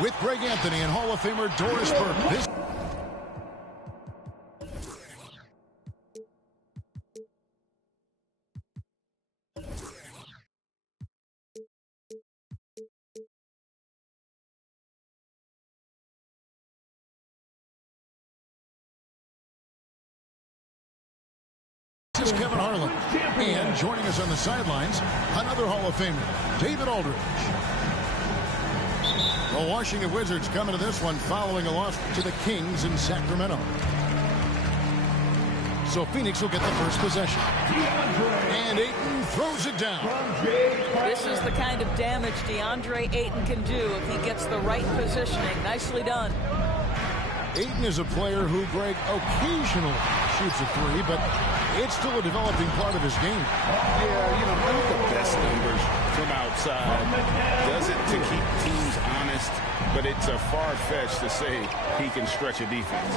With Greg Anthony and Hall of Famer Doris Burke. This is Kevin Harlan. And joining us on the sidelines, another Hall of Famer, David Aldridge. The Washington Wizards coming to this one following a loss to the Kings in Sacramento. So Phoenix will get the first possession. And Ayton throws it down. This is the kind of damage DeAndre Ayton can do if he gets the right positioning. Nicely done. Ayton is a player who, Greg, occasionally shoots a three, but it's still a developing part of his game. Yeah, you know, one of the best numbers from outside. Does it to keep teams honest, but it's a far-fetched to say he can stretch a defense.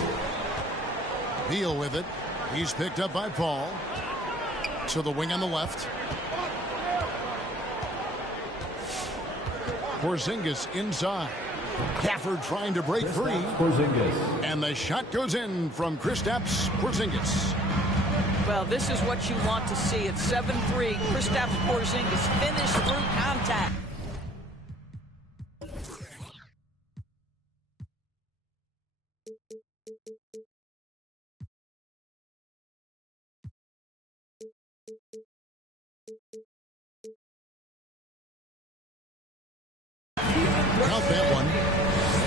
Beal with it. He's picked up by Paul. To the wing on the left. Porzingis inside. Gafford trying to break free. Porzingis. And the shot goes in from Kristaps Porzingis. Well, this is what you want to see. It's 7-3. Kristaps Porzingis finished through contact. Count that one.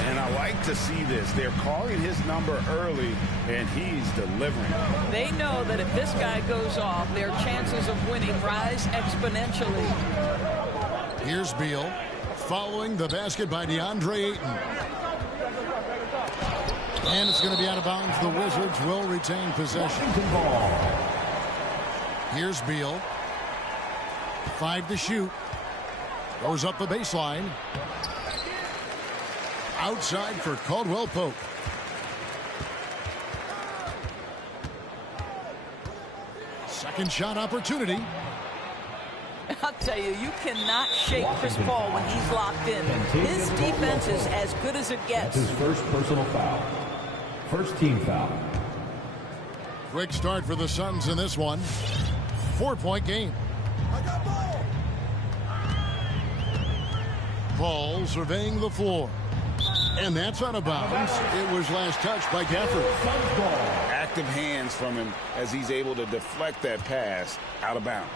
And I like to see this. They're calling his number early, and he's delivering. They know that if this guy goes off, their chances of winning rise exponentially. Here's Beal following the basket by DeAndre Ayton. And it's going to be out of bounds. The Wizards will retain possession. Here's Beal. 5 to shoot. Goes up the baseline. Outside for Caldwell Pope. Second shot opportunity. I'll tell you, you cannot shake Chris Paul when he's locked in. His defense is as good as it gets. That's his first personal foul. First team foul. Quick start for the Suns in this one. 4-point game. Paul surveying the floor. And that's out of bounds. It was last touched by Gafford. Active hands from him as he's able to deflect that pass out of bounds.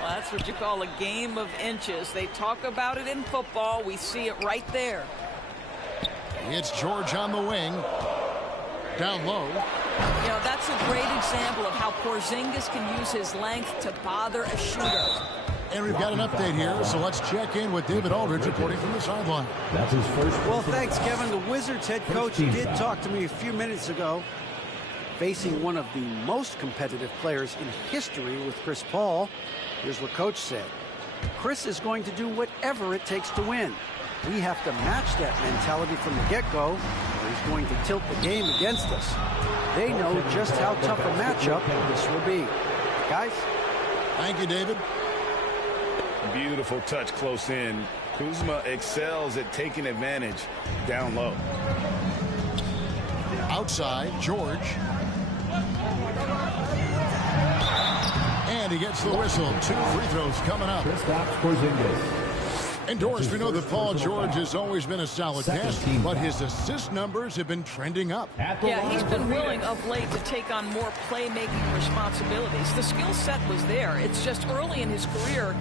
Well, that's what you call a game of inches. They talk about it in football. We see it right there. It's George on the wing. Down low. You know, that's a great example of how Porzingis can use his length to bother a shooter. And we've got an update here, so let's check in with David Aldridge reporting from the sideline. That's his first. Well, thanks, Kevin. The Wizards head coach did talk to me a few minutes ago. Facing one of the most competitive players in history with Chris Paul, here's what Coach said. Chris is going to do whatever it takes to win. We have to match that mentality from the get-go, or he's going to tilt the game against us. They know just how tough a matchup this will be. Guys? Thank you, David. Beautiful touch close in. Kuzma excels at taking advantage down low. Outside, George. And he gets the whistle. 2 free throws coming up. And Doris, we know that Paul George has always been a solid guest, but his assist numbers have been trending up. Yeah, he's been willing of late to take on more playmaking responsibilities. The skill set was there. It's just early in his career,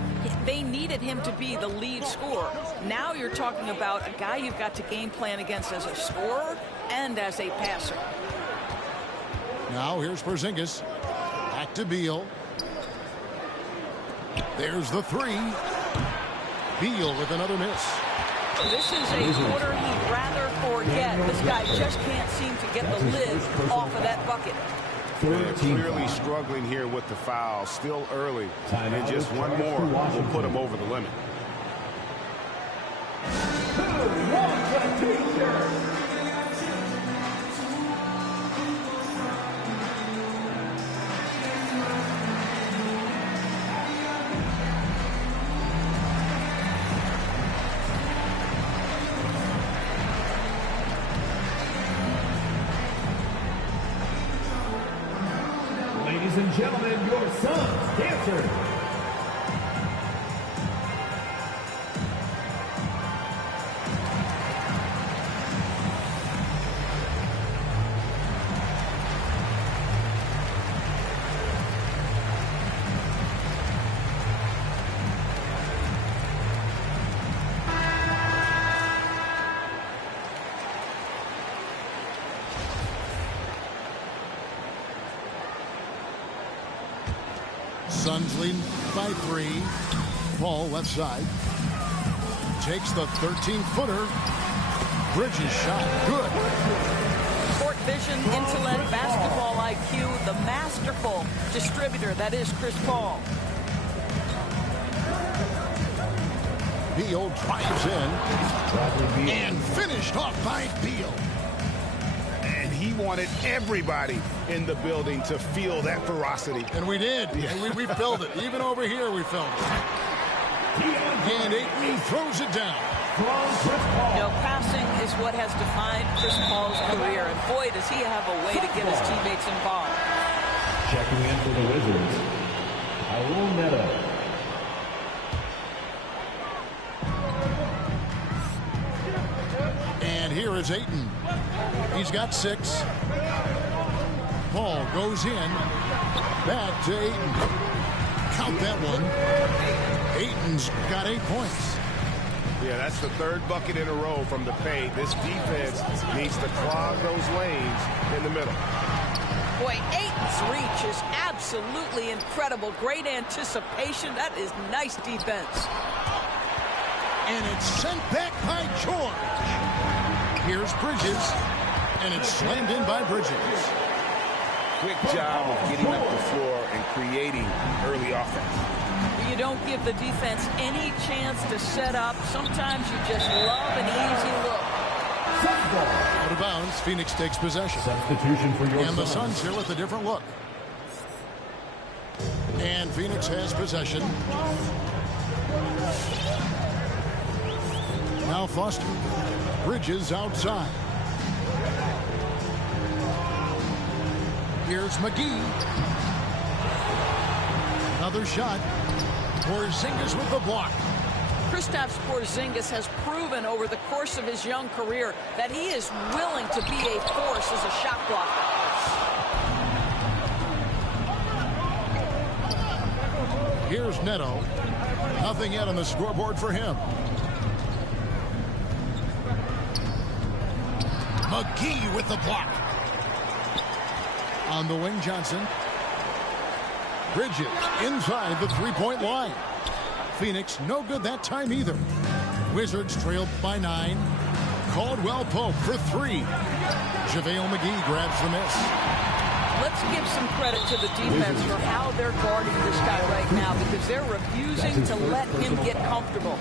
they needed him to be the lead scorer. Now you're talking about a guy you've got to game plan against as a scorer and as a passer. Now here's Porzingis. Back to Beal. There's the 3. Beal with another miss. This is a quarter he'd rather forget. This guy just can't seem to get the lid off of that bucket. They're clearly struggling here with the foul. Still early. And just one more will put them over the limit. Ladies and gentlemen, your Suns dancer. Suns lead by 3. Paul left side. Takes the 13-footer. Bridges shot. Good. Court vision, intellect, basketball IQ, the masterful distributor that is Chris Paul. Beal drives in. And finished off by Beal. And he wanted everybody in the building to feel that ferocity. And we did. Yeah. And we felt it. Even over here, we felt it. And Ayton throws it down. You know, passing is what has defined Chris Paul's career. And boy, does he have a way to get his teammates involved. Checking in for the Wizards, Raul Neto. And here is Ayton. He's got 6. Paul goes in. Back to Ayton. Count that one. Ayton's got 8 points. Yeah, that's the 3rd bucket in a row from the paint. This defense needs to clog those lanes in the middle. Boy, Ayton's reach is absolutely incredible. Great anticipation. That is nice defense. And it's sent back by George. Here's Bridges. And it's slammed in by Bridges. Quick job of getting up the floor and creating early offense. You don't give the defense any chance to set up. Sometimes you just love an easy look. Out of bounds, Phoenix takes possession. Substitution for your And the Suns here with a different look. And Phoenix has possession. Now Foster. Bridges outside. Here's McGee. Another shot. Porzingis with the block. Kristaps Porzingis has proven over the course of his young career that he is willing to be a force as a shot blocker. Here's Neto. Nothing yet on the scoreboard for him. McGee with the block. On the wing, Johnson. Bridges inside the three-point line. Phoenix no good that time either. Wizards trailed by 9. Caldwell Pope for 3. JaVale McGee grabs the miss. Let's give some credit to the defense for how they're guarding this guy right now, because they're refusing to let him get comfortable.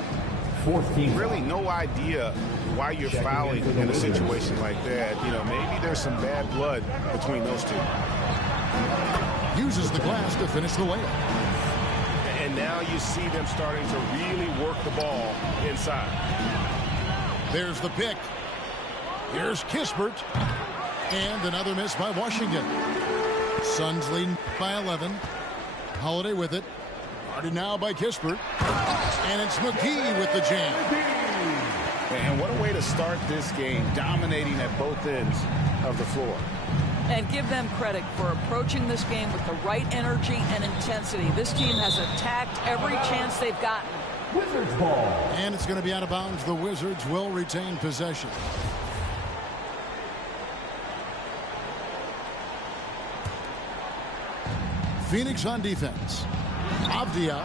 Really no idea why you're fouling in a situation like that. You know, maybe there's some bad blood between those two. Uses the glass to finish the layup. And now you see them starting to really work the ball inside. There's the pick. Here's Kispert. And another miss by Washington. Suns lead by 11. Holiday with it. Guarded now by Kispert. And it's McGee with the jam. And what a way to start this game, dominating at both ends of the floor. And give them credit for approaching this game with the right energy and intensity. This team has attacked every chance they've gotten. Wizards ball. And it's going to be out of bounds. The Wizards will retain possession. Phoenix on defense. Avdia.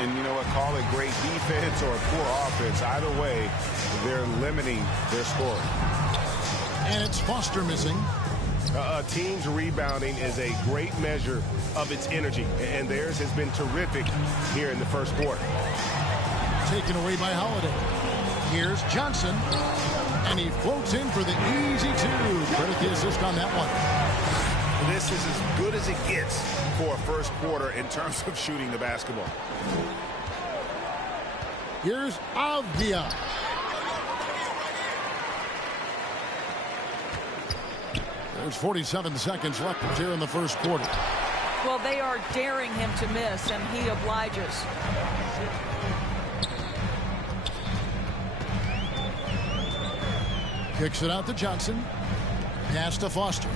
And you know what, call it great defense or poor offense. Either way, they're limiting their scoring. And it's Foster missing. A team's rebounding is a great measure of its energy, and theirs has been terrific here in the first quarter. Taken away by Holiday. Here's Johnson, and he floats in for the easy two. Credit the assist on that one. This is as good as it gets for a first quarter in terms of shooting the basketball. Here's Avdia. There's 47 seconds left here in the first quarter. Well, they are daring him to miss, and he obliges. Kicks it out to Johnson. Pass to Foster.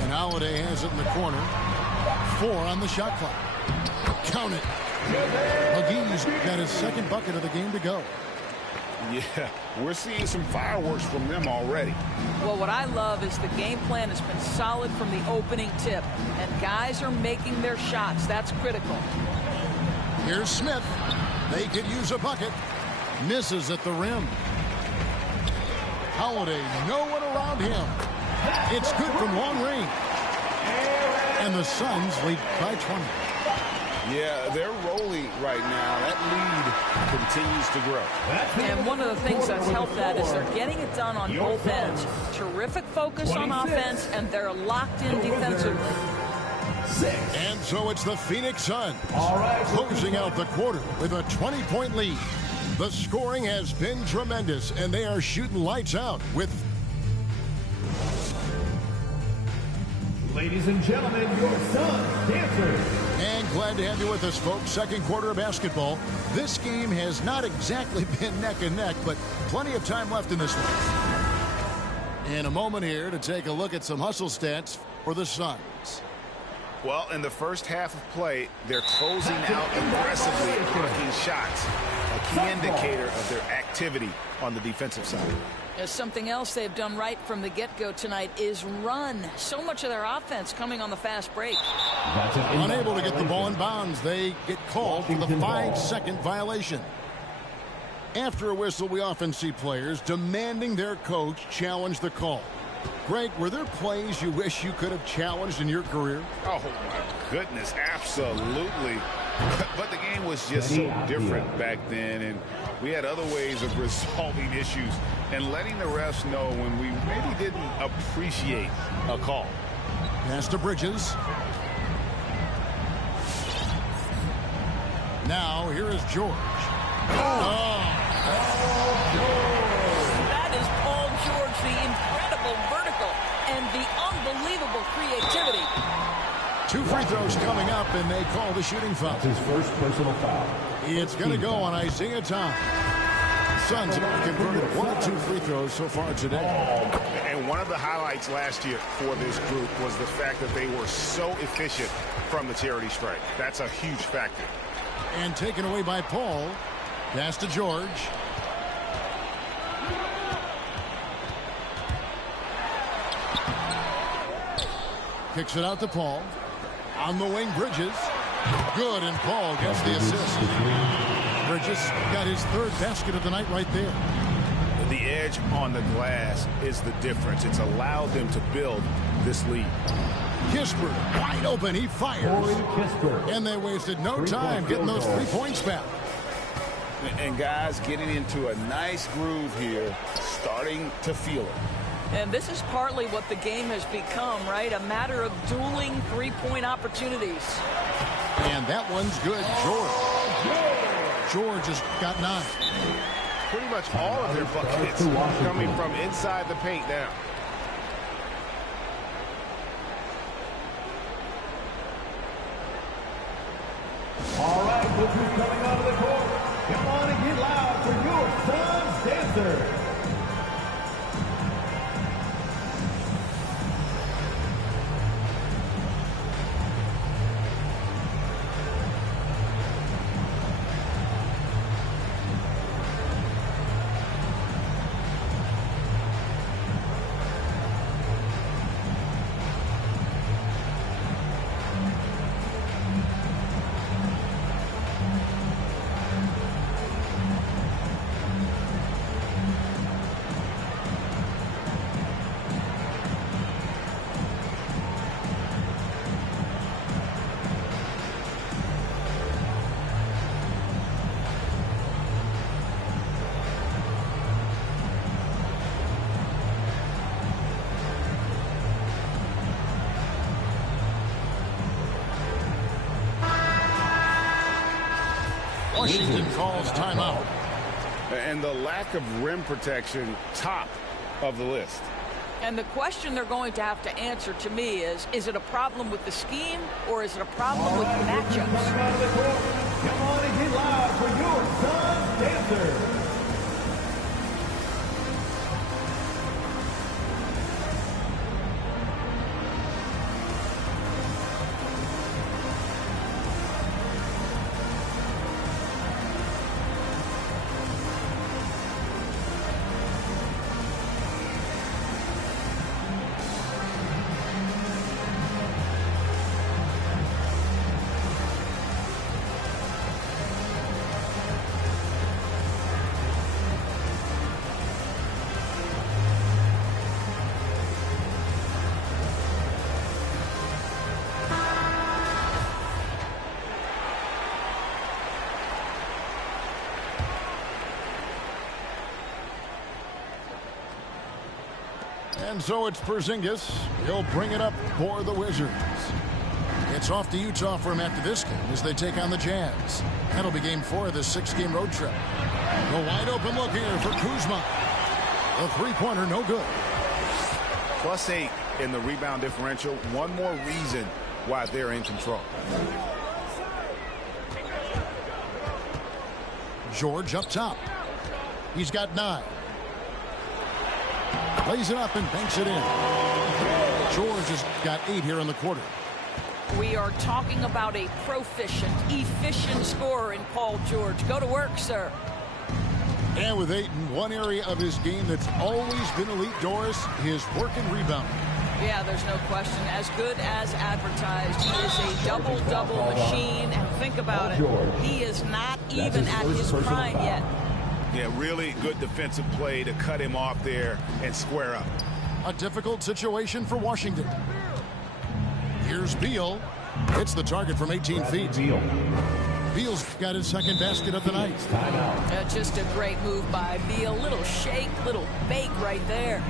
And Holiday has it in the corner. 4 on the shot clock. Count it. McGee's got his second bucket of the game to go. Yeah, we're seeing some fireworks from them already. Well, what I love is the game plan has been solid from the opening tip, and guys are making their shots. That's critical. Here's Smith. They could use a bucket. Misses at the rim. Holiday, no one around him. It's good from long range. And the Suns lead by 20. Yeah, they're rolling right now. That lead continues to grow. And one of the things that's helped that is they're getting it done on both ends. Terrific focus on offense, and they're locked in defensively. And so it's the Phoenix Suns closing out the quarter with a 20-point lead. The scoring has been tremendous, and they are shooting lights out with... Ladies and gentlemen, your Suns dancers. And glad to have you with us, folks. Second quarter of basketball. This game has not exactly been neck and neck, but plenty of time left in this one. In a moment here to take a look at some hustle stats for the Suns. Well, in the first half of play, they're closing out aggressively, blocking shots, a key indicator of their activity on the defensive side. As something else they've done right from the get-go tonight is run. So much of their offense coming on the fast break. Unable to get the ball in bounds, they get called for the 5-second violation. After a whistle, we often see players demanding their coach challenge the call. Greg, were there plays you wish you could have challenged in your career? Oh, my goodness, absolutely. But the game was just so different back then, and we had other ways of resolving issues and letting the refs know when we maybe didn't appreciate a call. Pass to Bridges. Now, here is George. That is Paul George, the incredible vertical and the unbelievable creativity. 2 free throws coming up, and they call the shooting foul. His first personal foul. It's going to go on Isaiah Thomas. Suns have converted 1 of 2 free throws so far today. And one of the highlights last year for this group was the fact that they were so efficient from the charity stripe. That's a huge factor. And taken away by Paul. Pass to George. Kicks it out to Paul. On the wing, Bridges. Good, and Paul gets the assist. Bridges got his 3rd basket of the night right there. The edge on the glass is the difference. It's allowed them to build this lead. Kispert wide open. He fires. And they wasted no time getting those 3 points back. And guys getting into a nice groove here, starting to feel it. And this is partly what the game has become, right? A matter of dueling 3-point opportunities. And that one's good. George has got 9. Pretty much all of their buckets coming from inside the paint now. All right, look who's coming out of the court. Come on and get loud for your Suns dancers. Washington calls timeout. And the lack of rim protection, top of the list. And the question they're going to have to answer to me is it a problem with the scheme or is it a problem with the matchups? Come on and get loud for your Suns Dancers. And so it's Porzingis. He'll bring it up for the Wizards. It's off to Utah for him after this game as they take on the Jazz. That'll be game 4 of this 6-game road trip. The wide open look here for Kuzma. The three-pointer, no good. +8 in the rebound differential. One more reason why they're in control. George up top. He's got 9. Plays it up and banks it in. George has got 8 here in the quarter. We are talking about a proficient, efficient scorer in Paul George. Go to work, sir. And with 8 in one area of his game that's always been elite, Doris, his work and rebounding. Yeah, there's no question. As good as advertised. He is a double-double machine. And think about it. He is not even at his prime yet. Yeah, really good defensive play to cut him off there and square up. A difficult situation for Washington. Here's Beal. Hits the target from 18 feet. Beal's got his second basket of the night. Just a great move by Beal. Little shake, little bake right there.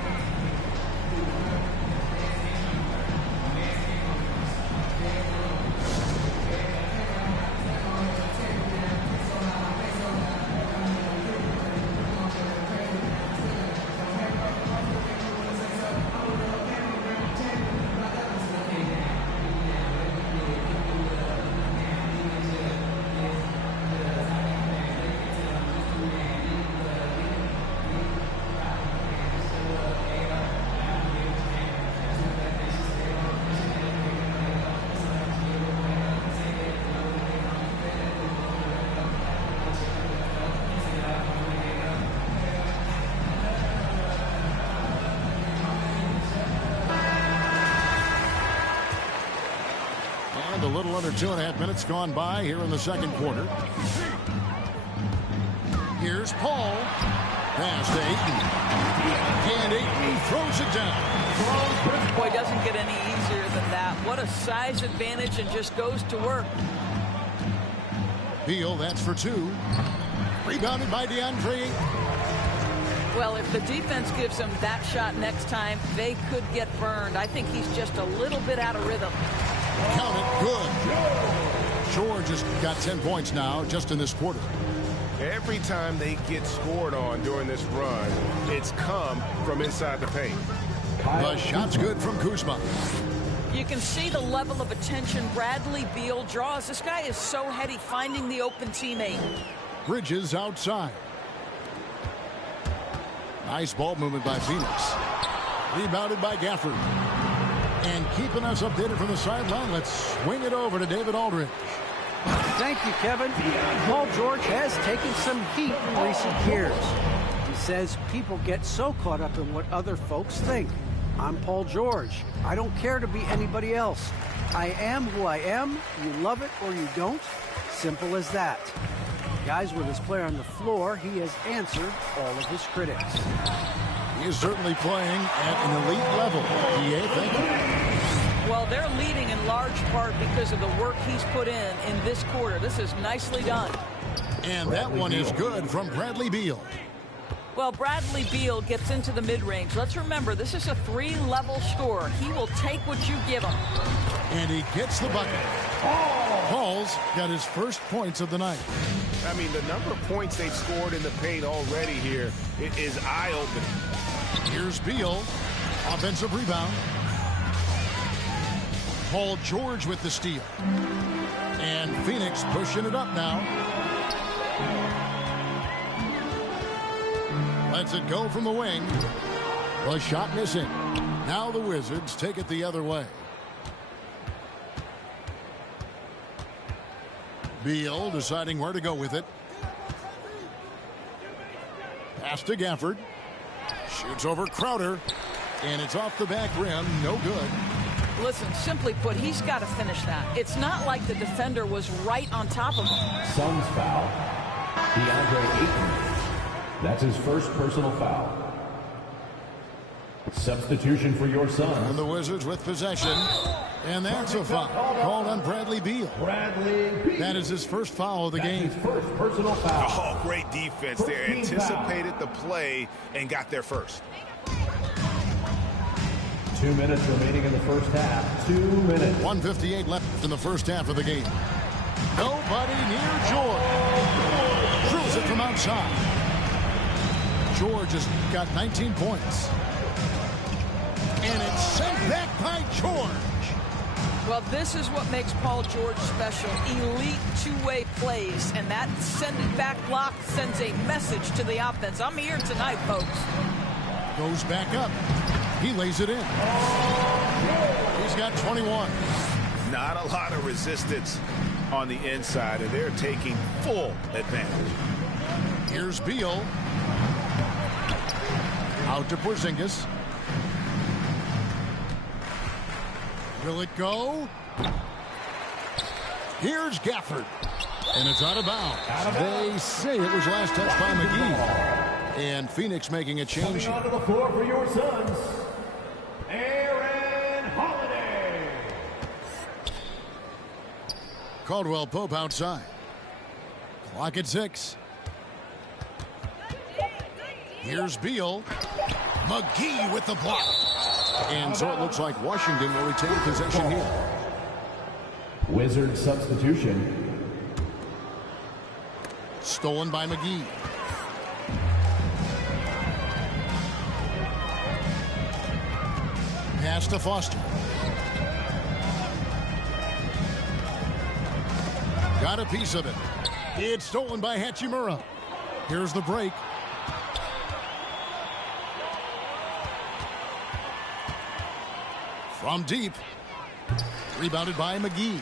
A little under 2.5 minutes gone by here in the second quarter. Here's Paul. Pass to Ayton. And Ayton throws it down. Boy, doesn't get any easier than that. What a size advantage and just goes to work. Beal, that's for 2. Rebounded by DeAndre Ayton. Well, if the defense gives him that shot next time, they could get burned. I think he's just a little bit out of rhythm. Count it, good. George has got 10 points now just in this quarter. Every time they get scored on during this run, it's come from inside the paint. The shot's good from Kuzma. You can see the level of attention Bradley Beal draws. This guy is so heady finding the open teammate. Bridges outside. Nice ball movement by Phoenix. Rebounded by Gafford. And keeping us updated from the sideline, let's swing it over to David Aldridge. Thank you, Kevin. Paul George has taken some heat in recent years. He says people get so caught up in what other folks think. I'm Paul George. I don't care to be anybody else. I am who I am. You love it or you don't. Simple as that. Guys, with his player on the floor, he has answered all of his critics. He is certainly playing at an elite level. DA, thank you. Well, they're leading in large part because of the work he's put in this quarter. This is nicely done. And that one is good from Bradley Beal. Well, Bradley Beal gets into the mid-range. Let's remember, this is a 3-level scorer. He will take what you give him. And he gets the bucket. Paul's got his first points of the night. I mean, the number of points they've scored in the paint already here is eye-opening. Here's Beal. Offensive rebound. Paul George with the steal. And Phoenix pushing it up now. Lets it go from the wing. The shot missing. Now the Wizards take it the other way. Beal deciding where to go with it. Pass to Gafford. Shoots over Crowder. And it's off the back rim. No good. Listen, simply put, he's got to finish that. It's not like the defender was right on top of him. Suns foul. DeAndre Ayton. That's his first personal foul. Substitution for your Suns. And the Wizards with possession. And that's a foul called on Bradley Beal. That is his first foul of the game. His first personal foul. Oh, great defense there. Anticipated the play and got there first. 2 minutes remaining in the first half. 2 minutes. 1:58 left in the first half of the game. Nobody near George. Drills it from outside. George has got 19 points. And it's sent back by George. Well, this is what makes Paul George special. Elite two-way plays. And that send-it-back block sends a message to the offense. I'm here tonight, folks. Goes back up. He lays it in. He's got 21. Not a lot of resistance on the inside, and they're taking full advantage. Here's Beal. Out to Porzingis. Will it go? Here's Gafford. And it's out of bounds. They say it was last touched by McGee. And Phoenix making a change. Coming onto the floor for your Suns, Aaron Holiday. Caldwell Pope outside. Clock at 6. Here's Beal. McGee with the block. And so it looks like Washington will retain possession here. Wizard substitution. Stolen by McGee. Pass to Foster. Got a piece of it. It's stolen by Hachimura. Here's the break. From deep. Rebounded by McGee.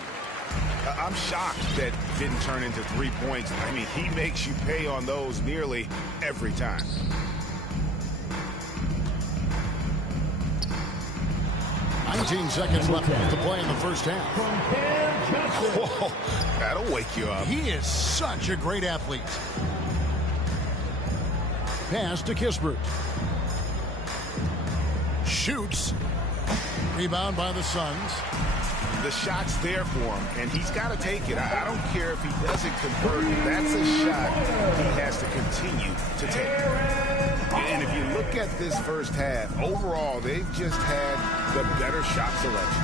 I'm shocked that didn't turn into 3 points. I mean, he makes you pay on those nearly every time. $19 seconds left to play in the first half. Whoa, that'll wake you up. He is such a great athlete. Pass to Kispert. Shoots. Rebound by the Suns. The shot's there for him, and he's got to take it. I don't care if he doesn't convert. That's a shot he has to continue to take. And if you look at this first half, overall, they've just had the better shot selection.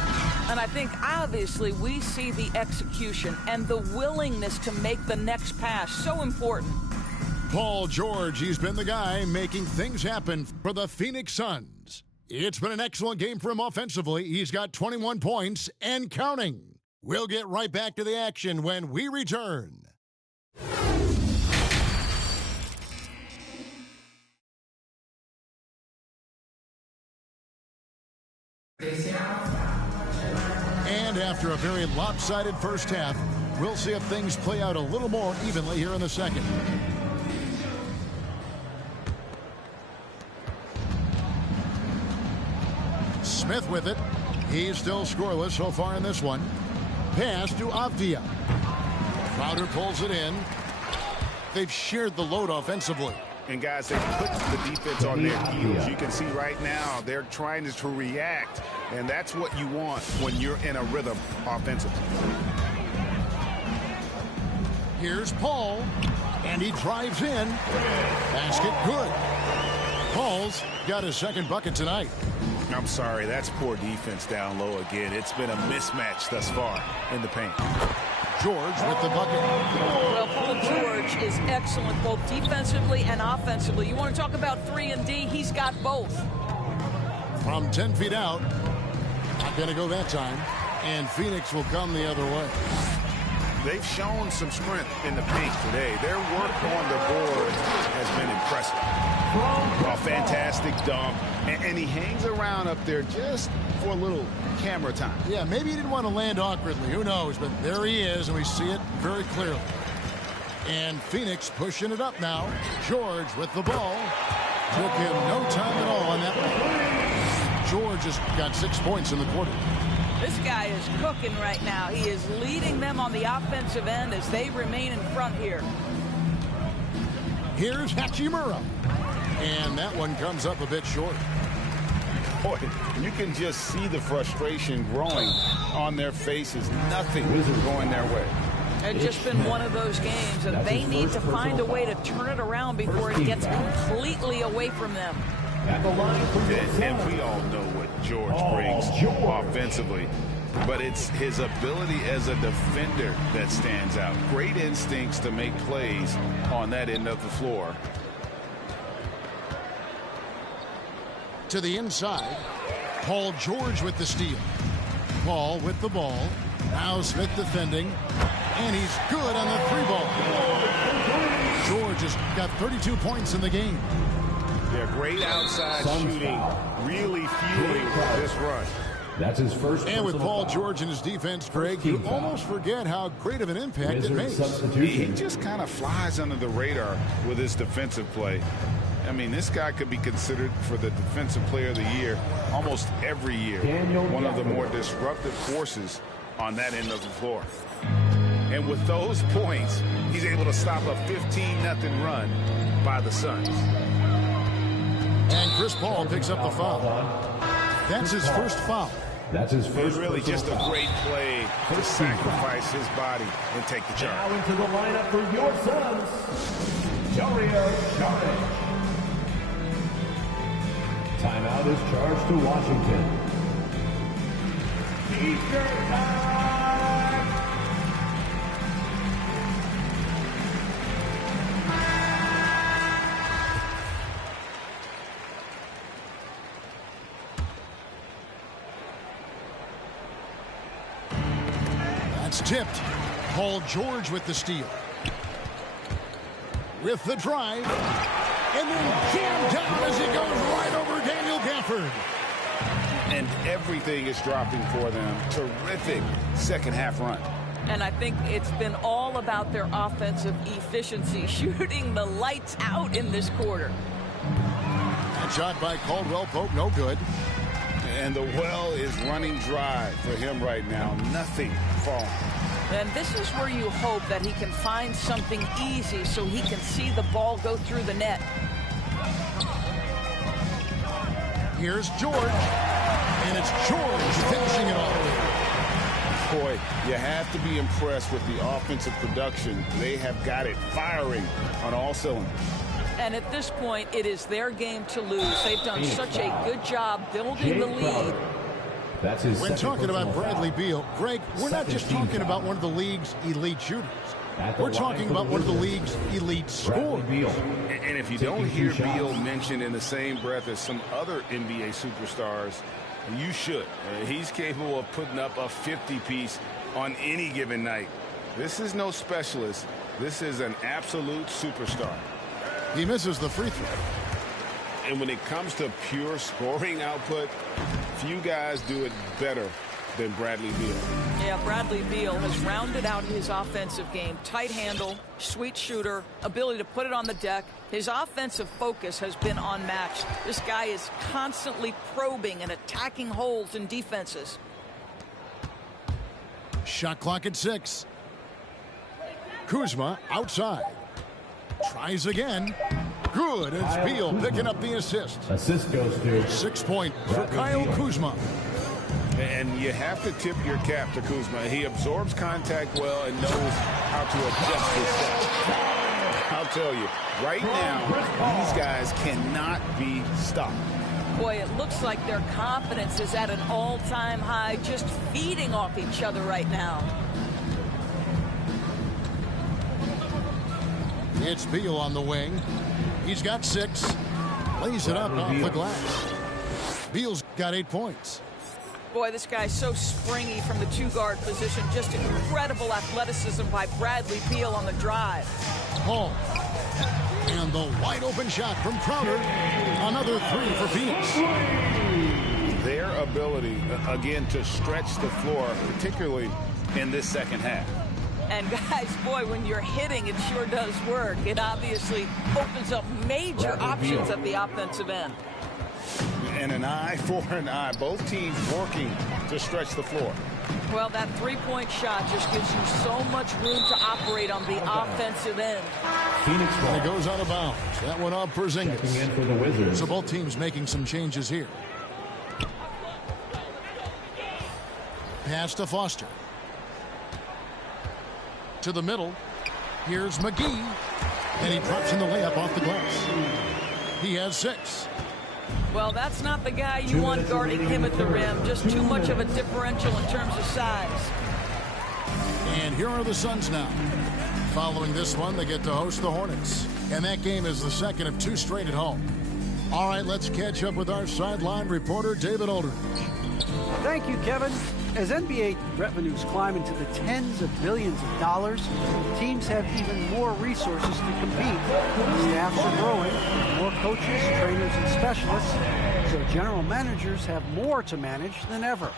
And I think, obviously, we see the execution and the willingness to make the next pass so important. Paul George, he's been the guy making things happen for the Phoenix Suns. It's been an excellent game for him offensively. He's got 21 points and counting. We'll get right back to the action when we return. And after a very lopsided first half, we'll see if things play out a little more evenly here in the second. Smith with it. He's still scoreless so far in this one. Pass to Avdia. Crowder pulls it in. They've shared the load offensively. And guys, they put the defense on their heels. You can see right now they're trying to react, and that's what you want when you're in a rhythm offensively. Here's Paul, and he drives in. Basket good. Paul's got his second bucket tonight. I'm sorry, that's poor defense down low again. It's been a mismatch thus far in the paint. George with the bucket. Well, Paul George is excellent both defensively and offensively. You want to talk about 3 and D? He's got both. From 10 feet out. Not going to go that time. And Phoenix will come the other way. They've shown some strength in the paint today. Their work on the board has been impressive. A fantastic dunk. And he hangs around up there just for a little camera time. Yeah, maybe he didn't want to land awkwardly. Who knows? But there he is, and we see it very clearly. And Phoenix pushing it up now. George with the ball. Took him no time at all on that one. George has got 6 points in the quarter. This guy is cooking right now. He is leading them on the offensive end as they remain in front here. Here's Hachimura. And that one comes up a bit short. Boy, you can just see the frustration growing on their faces. Nothing is going their way. It's just been one of those games, and they need to find a way to turn it around before it gets completely away from them. And we all know what George brings offensively, but it's his ability as a defender that stands out. Great instincts to make plays on that end of the floor. To the inside, Paul George with the steal. Paul with the ball. Now Smith defending, and he's good on the 3-ball. George has got 32 points in the game. Yeah, great outside shooting, really fueling this run. That's his first. And with Paul George in his defense, Greg, you almost forget how great of an impact it makes. He just kind of flies under the radar with his defensive play. I mean, this guy could be considered for the Defensive Player of the Year almost every year. One of the more disruptive forces on that end of the floor. And with those points, he's able to stop a 15-0 run by the Suns. And Chris Paul picks up the foul. That's his first foul. That's his first. Really just a great play to sacrifice his body and take the charge. Now into the lineup for your Suns, Dario Saric. Timeout is charged to Washington. Eastern time. That's tipped. Paul George with the steal. With the drive. And then jammed down as he goes right over Daniel Gafford. And everything is dropping for them. Terrific second half run. And I think it's been all about their offensive efficiency, shooting the lights out in this quarter. That shot by Caldwell Pope, no good. And the well is running dry for him right now. Nothing falling. And this is where you hope that he can find something easy so he can see the ball go through the net. Here's George. And it's George finishing it off. Boy, you have to be impressed with the offensive production. They have got it firing on all cylinders. And at this point, it is their game to lose. They've done such a good job building the lead. That's his when talking about Bradley Beal, Greg, we're not just talking about one of the league's elite shooters. We're talking about one of the league's elite scorers. And if you don't hear Beal mentioned in the same breath as some other NBA superstars, you should. He's capable of putting up a 50-piece on any given night. This is no specialist. This is an absolute superstar. He misses the free throw. And when it comes to pure scoring output, few guys do it better than Bradley Beal. Yeah, Bradley Beal has rounded out his offensive game. Tight handle, sweet shooter, ability to put it on the deck. His offensive focus has been unmatched. This guy is constantly probing and attacking holes in defenses. Shot clock at 6. Kuzma outside. Tries again. Good. It's Beal picking up the assist. Assist goes to 6 point for Kyle Kuzma. And you have to tip your cap to Kuzma. He absorbs contact well and knows how to adjust his shot. I'll tell you, right now, these guys cannot be stopped. Boy, it looks like their confidence is at an all-time high, just feeding off each other right now. It's Beal on the wing. He's got 6. Lays it up off the glass. Beal's got 8 points. Boy, this guy's so springy from the 2-guard position. Just incredible athleticism by Bradley Beal on the drive. Hall. And the wide open shot from Crowder. Another 3 for Phoenix. Their ability, again, to stretch the floor, particularly in this second half. And guys, boy, when you're hitting, it sure does work. It obviously opens up major options at the offensive end. And an eye for an eye. Both teams working to stretch the floor. Well, that 3-point shot just gives you so much room to operate on the offensive end. Phoenix ball. And it goes out of bounds. That one off Porzingis. Checking in for the Wizards. So both teams making some changes here. Pass to Foster. To the middle. Here's McGee. And he drops in the layup off the glass. He has 6. Well, that's not the guy you want guarding him at the rim. Just too much of a differential in terms of size. And here are the Suns now. Following this one, they get to host the Hornets. And that game is the second of 2 straight at home. All right, let's catch up with our sideline reporter, David Aldridge. Thank you, Kevin. As NBA revenues climb into the tens of billions of dollars, teams have even more resources to compete. Staffs are growing, more coaches, trainers, and specialists, so general managers have more to manage than ever.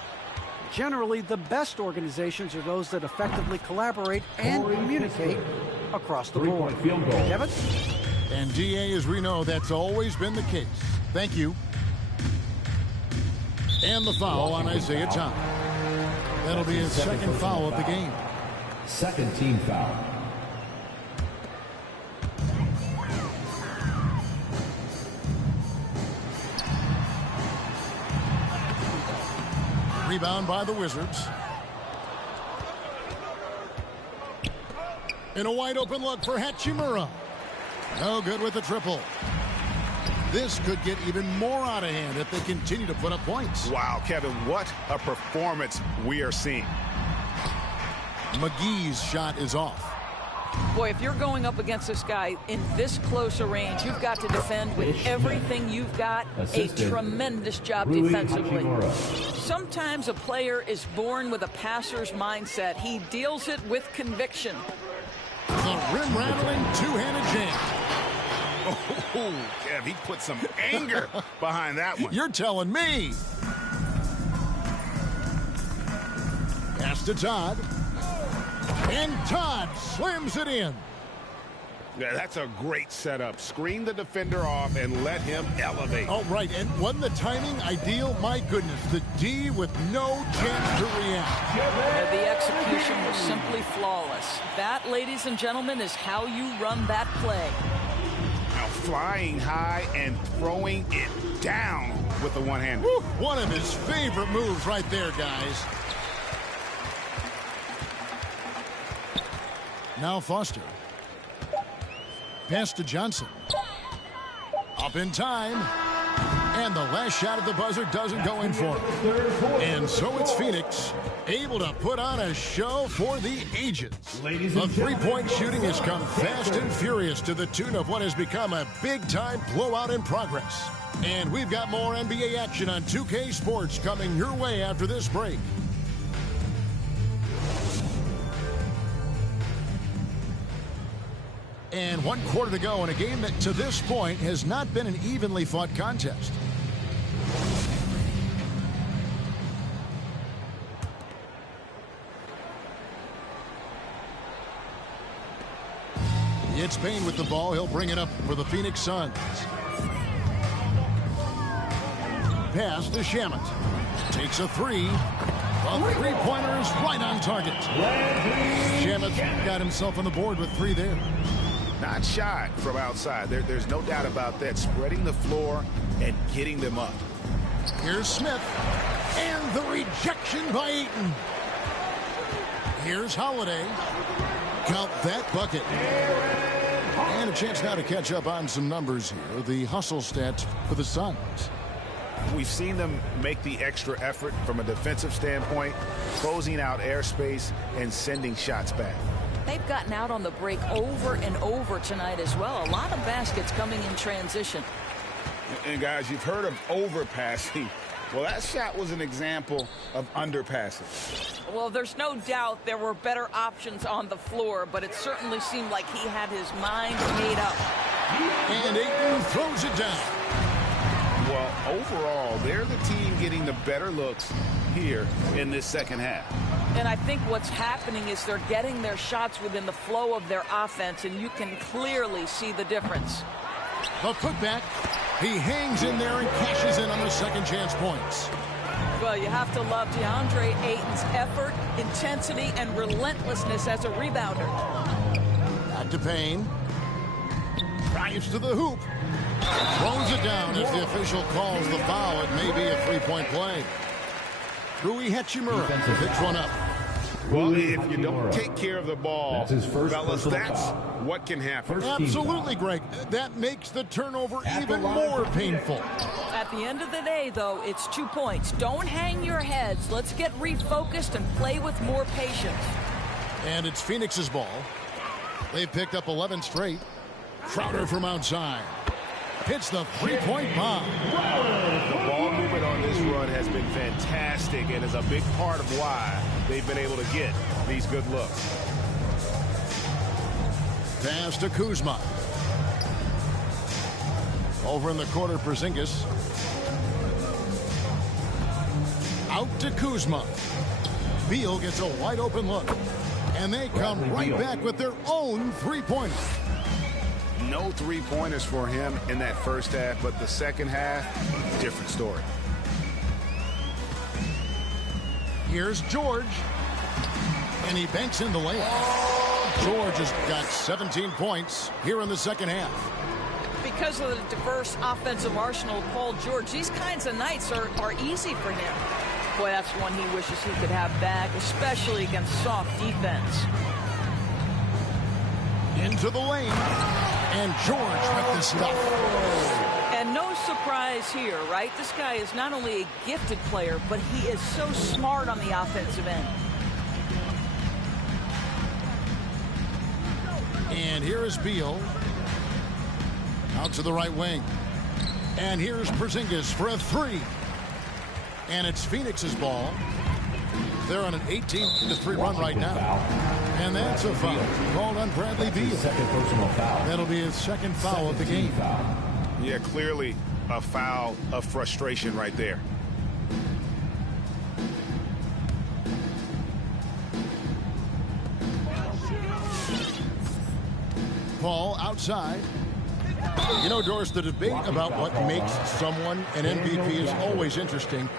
Generally, the best organizations are those that effectively collaborate and communicate across the board. Field goal. Kevin? And DA, as we know, that's always been the case. Thank you. And the foul on Isaiah Thomas. That'll be his second foul of the game. Second team foul. Rebound by the Wizards. And a wide open look for Hachimura. No good with the triple. This could get even more out of hand if they continue to put up points. Wow, Kevin, what a performance we are seeing. McGee's shot is off. Boy, if you're going up against this guy in this close a range, you've got to defend with everything you've got. A tremendous job defensively. Sometimes a player is born with a passer's mindset. He deals it with conviction. The rim-rattling two-handed jam. Oh, Kev, he put some anger behind that one. You're telling me. Pass to Todd. And Todd slams it in. Yeah, that's a great setup. Screen the defender off and let him elevate. Oh, right. And wasn't the timing ideal? My goodness, the D with no chance to react. Yeah, the execution was simply flawless. That, ladies and gentlemen, is how you run that play. Now flying high and throwing it down with the one-hander. One of his favorite moves right there, guys. Now Foster. Pass to Johnson. Up in time. And the last shot at the buzzer doesn't go in for him. And so it's Phoenix, able to put on a show for the ages. The three-point shooting has come fast and furious to the tune of what has become a big-time blowout in progress. And we've got more NBA action on 2K Sports coming your way after this break. And 1 quarter to go in a game that to this point has not been an evenly fought contest. It's Payne with the ball. He'll bring it up for the Phoenix Suns. Pass to Shamet. Takes a three. The three-pointer is right on target. Shamet got himself on the board with 3 there. Not shy from outside. There's no doubt about that. Spreading the floor and getting them up. Here's Smith. And the rejection by Ayton. Here's Holiday. Count that bucket. And a chance now to catch up on some numbers here. The hustle stats for the Suns. We've seen them make the extra effort from a defensive standpoint, closing out airspace and sending shots back. They've gotten out on the break over and over tonight as well. A lot of baskets coming in transition. And guys, you've heard of overpassing. Well, that shot was an example of underpassing. Well, there's no doubt there were better options on the floor, but it certainly seemed like he had his mind made up. And Ayton throws it down. Well, overall, they're the team getting the better looks here in this second half. And I think what's happening is they're getting their shots within the flow of their offense, and you can clearly see the difference. The putback. He hangs in there and cashes in on the second chance points. Well, you have to love DeAndre Ayton's effort, intensity, and relentlessness as a rebounder. Back to Payne. Drives to the hoop. Throws it down as the official calls the foul. It may be a three-point play. Rui Hachimura picks one up. Well, if you don't take care of the ball, that's his first fellas, that's foul. what can happen. Absolutely, Greg. That makes the turnover even more painful. At the end of the day, though, it's 2 points. Don't hang your heads. Let's get refocused and play with more patience. And it's Phoenix's ball. They've picked up 11 straight. Crowder from outside. Hits the three-point bomb. The ball movement on this run has been fantastic and is a big part of why they've been able to get these good looks. Pass to Kuzma. Over in the corner, Porzingis. Out to Kuzma. Beal gets a wide open look. And they come right back with their own three-pointer. No three-pointers for him in that first half, but the second half, different story. Here's George. And he banks in the layup. George has got 17 points here in the second half. Because of the diverse offensive arsenal of Paul George, these kinds of nights are easy for him. Boy, that's one he wishes he could have back, especially against soft defense. Into the lane. And George with the stuff. And no surprise here, right? This guy is not only a gifted player, but he is so smart on the offensive end. And here is Beal. Out to the right wing. And here's Porzingis for a three. And it's Phoenix's ball. They're on an 18-3 run right now. And that's a foul called on Bradley Beal. Second personal foul. That'll be his second foul of the game. Yeah, clearly a foul of frustration right there. Paul outside. You know, Doris, the debate about what makes someone an MVP is always interesting.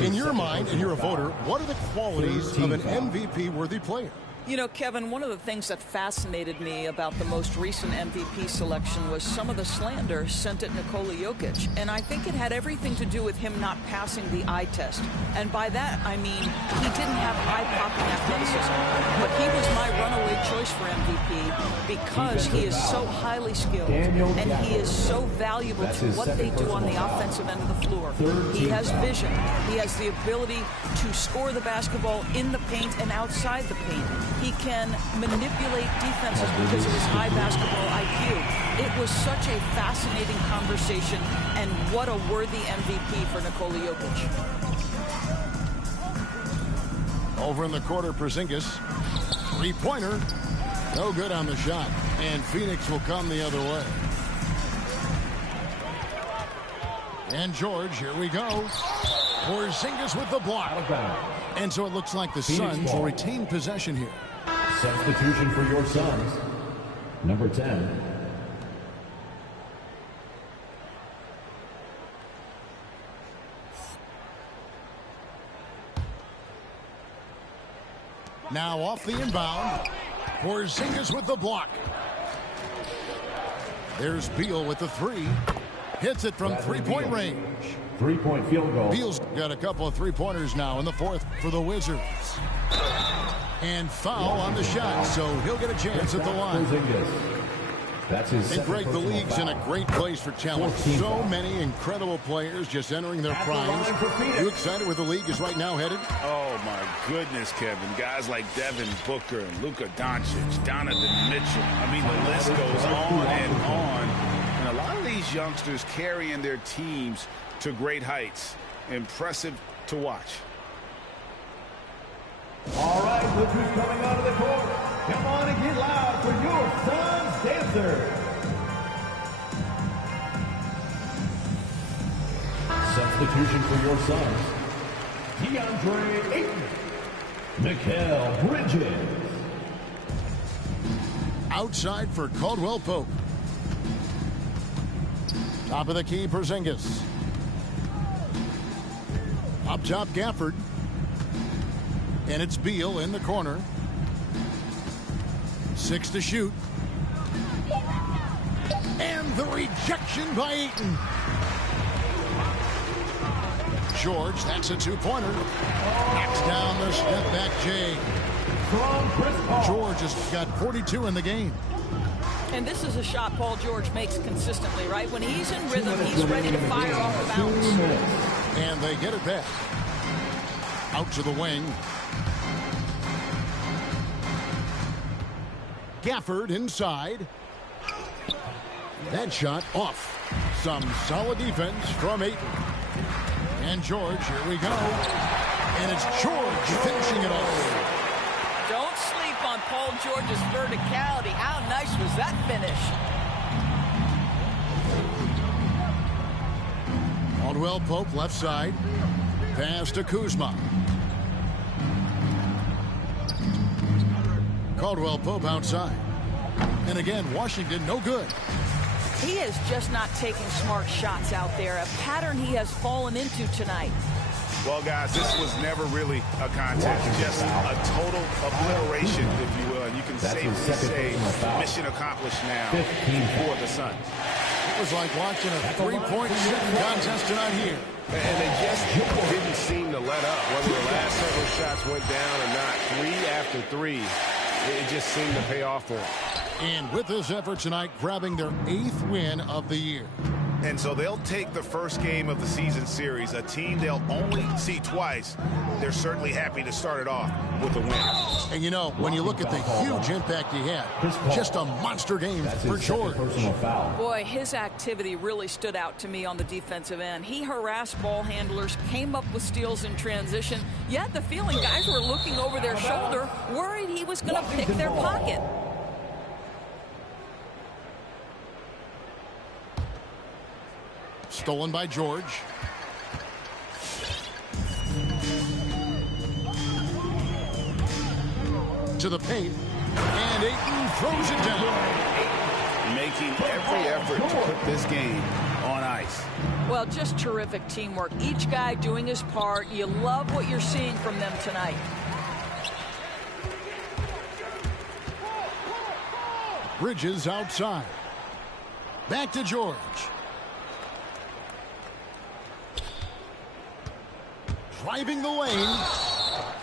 In your mind, and you're a voter, what are the qualities of an MVP-worthy player? You know, Kevin, one of the things that fascinated me about the most recent MVP selection was some of the slander sent at Nikola Jokic. And I think it had everything to do with him not passing the eye test. And by that, I mean, he didn't have eye-popping athleticism. But he was my runaway choice for MVP because he is so highly skilled and he is so valuable to what they do on the offensive end of the floor. He has vision. He has the ability to score the basketball in the paint and outside the paint. He can manipulate defenses because of his high basketball IQ. It was such a fascinating conversation, and what a worthy MVP for Nikola Jokic. Over in the quarter, Porzingis. Three-pointer. No good on the shot. And Phoenix will come the other way. And George, here we go. Porzingis with the block. And so it looks like the Suns will retain possession here. Substitution for your Suns. Number 10. Now off the inbound. Porzingis with the block. There's Beal with the three. Hits it from three-point range. Three-point field goal. Beal's got a couple of three-pointers now in the fourth for the Wizards. And foul on the shot, so he'll get a chance at the line. That's his And second Greg, the personal league's in a foul. great place for talent. 14 So fouls. many incredible players just entering their primes. You excited where the league is right now headed? Oh, my goodness, Kevin. Guys like Devin Booker and Luka Doncic, Donovan Mitchell. I mean, the list goes on and on. And a lot of these youngsters carrying their teams to great heights. Impressive to watch. All right, look who's coming onto the court. Come on and get loud for your Suns dancers. Substitution for your Suns. DeAndre Ayton. Mikal Bridges. Outside for Caldwell Pope. Top of the key, Porzingis. Up top, Gafford. And it's Beal in the corner. 6 to shoot. And the rejection by Ayton. George, that's a two-pointer. Knocks down the step-back Jay. From Chris Paul. George has got 42 in the game. And this is a shot Paul George makes consistently, right? When he's in rhythm, he's ready to fire off the bounce. And they get it back. Out to the wing. Gafford inside. That shot off. Some solid defense from Ayton. And George, here we go. And it's George finishing it off. Don't sleep on Paul George's verticality. How nice was that finish? Caldwell Pope left side. Pass to Kuzma. Caldwell Pope outside. And again, Washington no good. He is just not taking smart shots out there, a pattern he has fallen into tonight. Well, guys, this was never really a contest, just a total obliteration, if you will. And you can That's his safely second say personal foul. mission accomplished now 15 for the Suns. It was like watching a three-point shooting contest tonight here. And they just didn't seem to let up. Whether the last several shots went down or not, 3 after 3, it just seemed to pay off for them. And with this effort tonight, grabbing their 8th win of the year. And so they'll take the first game of the season series, a team they'll only see twice. They're certainly happy to start it off with a win. And you know, when you look at the huge impact he had, just a monster game That's for his second George. personal foul. Boy, his activity really stood out to me on the defensive end. He harassed ball handlers, came up with steals in transition. You had the feeling guys were looking over their shoulder, worried he was going to pick their pocket. Stolen by George. To the paint. And Ayton throws it down. Making every effort to put this game on ice. Well, just terrific teamwork. Each guy doing his part. You love what you're seeing from them tonight. Bridges outside. Back to George. Driving the lane.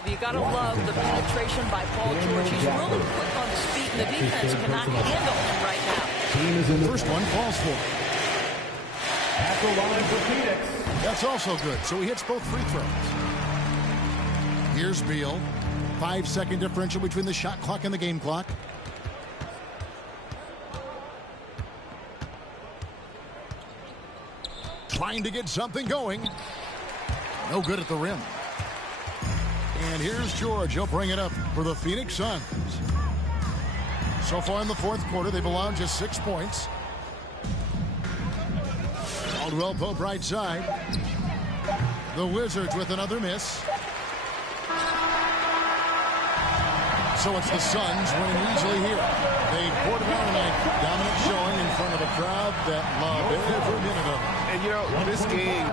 You got to love the penetration by Paul George. He's really quick on his feet, and the defense cannot handle him right now. Team is in the First one falls for. At the line for Phoenix. That's also good. So he hits both free throws. Here's Beal. 5-second differential between the shot clock and the game clock. Trying to get something going. No good at the rim. And here's George. He'll bring it up for the Phoenix Suns. So far in the fourth quarter, they've allowed just 6 points. Caldwell Pope right side. The Wizards with another miss. So it's the Suns winning easily here. They poured it out tonight. Dominant showing in front of a crowd that loved every minute of it. And, you know, this game